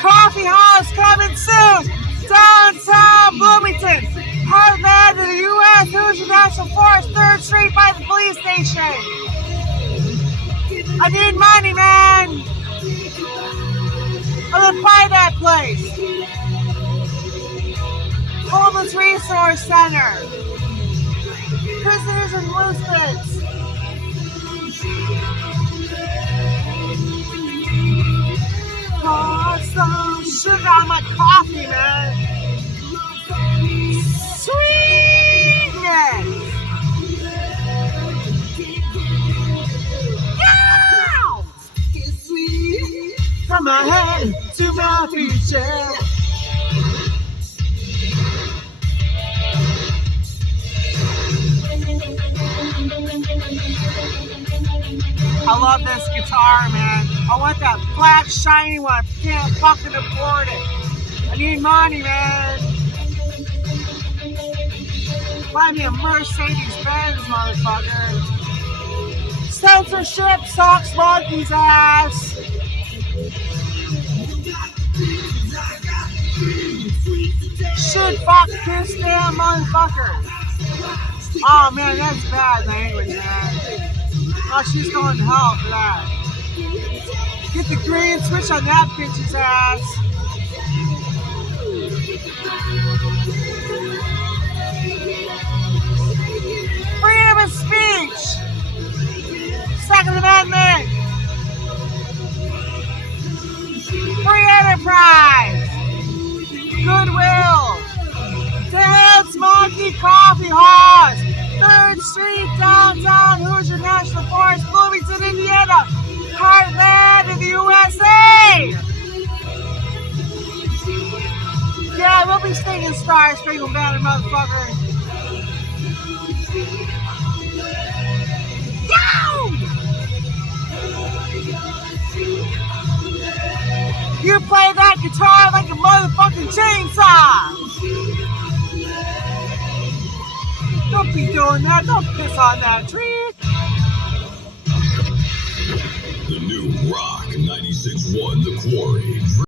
Coffee House coming soon. Downtown Bloomington. Heartland of the U.S. Hoosier National Forest, 3rd Street by the police station. I need money, man. I'm gonna buy that place. Homeless Resource Center. Prisoners and Muslims. Pour some sugar on my coffee, man. Sweetness. Yeah! From my head to my feet, yeah. I love this guitar, man. I want that black shiny one. I can't fucking afford it. I need money, man. Buy me a Mercedes-Benz, motherfucker. Censorship sucks monkey's ass. Should fuck this damn motherfucker. Oh man, that's bad language, man. Oh, she's going to hell for that. Get the green switch on that bitch's ass. Freedom of speech. Second Amendment. Free enterprise. Goodwill. Dance Monkey Coffee House. 3rd Street, downtown Hoosier National Forest, Bloomington, Indiana. Heartland of the USA. Yeah, we'll be singing Star Spangled Banner, motherfucker. Yow! You play that guitar like a motherfucking chainsaw. Don't be doing that. Don't piss on that tree. The new Rock 96.1 The Quarry.